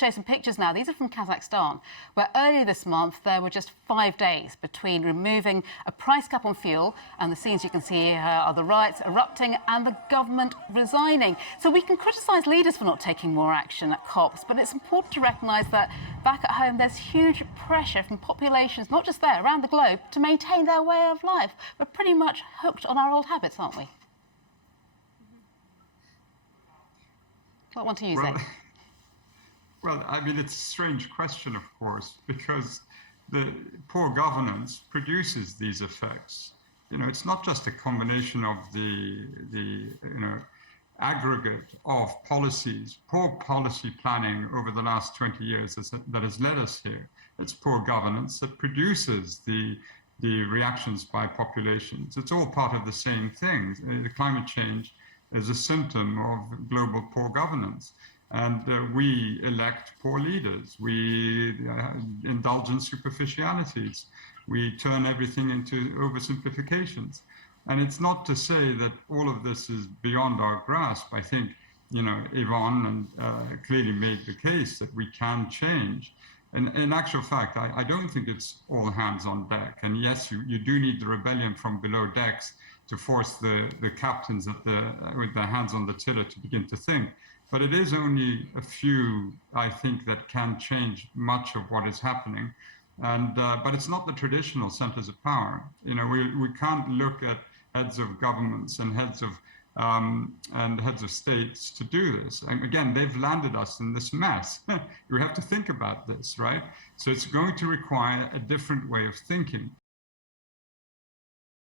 show some pictures now. These are from Kazakhstan, where earlier this month there were just 5 days between removing a price cap on fuel, and the scenes you can see here are the riots erupting and the government resigning. So we can criticise leaders for not taking more action at COPs, but it's important to recognise that back at home there's huge pressure from populations, not just there, around the globe, to maintain their way of life. We're pretty much hooked on our old habits, aren't we? What one to use it? Well, I mean, it's a strange question, of course, because the poor governance produces these effects. You know, it's not just a combination of the aggregate of policies, poor policy planning over the last 20 years that has led us here. It's poor governance that produces the reactions by populations. It's all part of the same thing. The climate change is a symptom of global poor governance. And we elect poor leaders. We indulge in superficialities. We turn everything into oversimplifications. And it's not to say that all of this is beyond our grasp. I think, you know, Yvonne clearly made the case that we can change. And in actual fact, I don't think it's all hands on deck. And yes, you do need the rebellion from below decks to force the captains with their hands on the tiller to begin to think. But it is only a few, I think, that can change much of what is happening. And but it's not the traditional centers of power. You know, we can't look at heads of governments and heads of states to do this. And again, they've landed us in this mess. We have to think about this, right? So it's going to require a different way of thinking.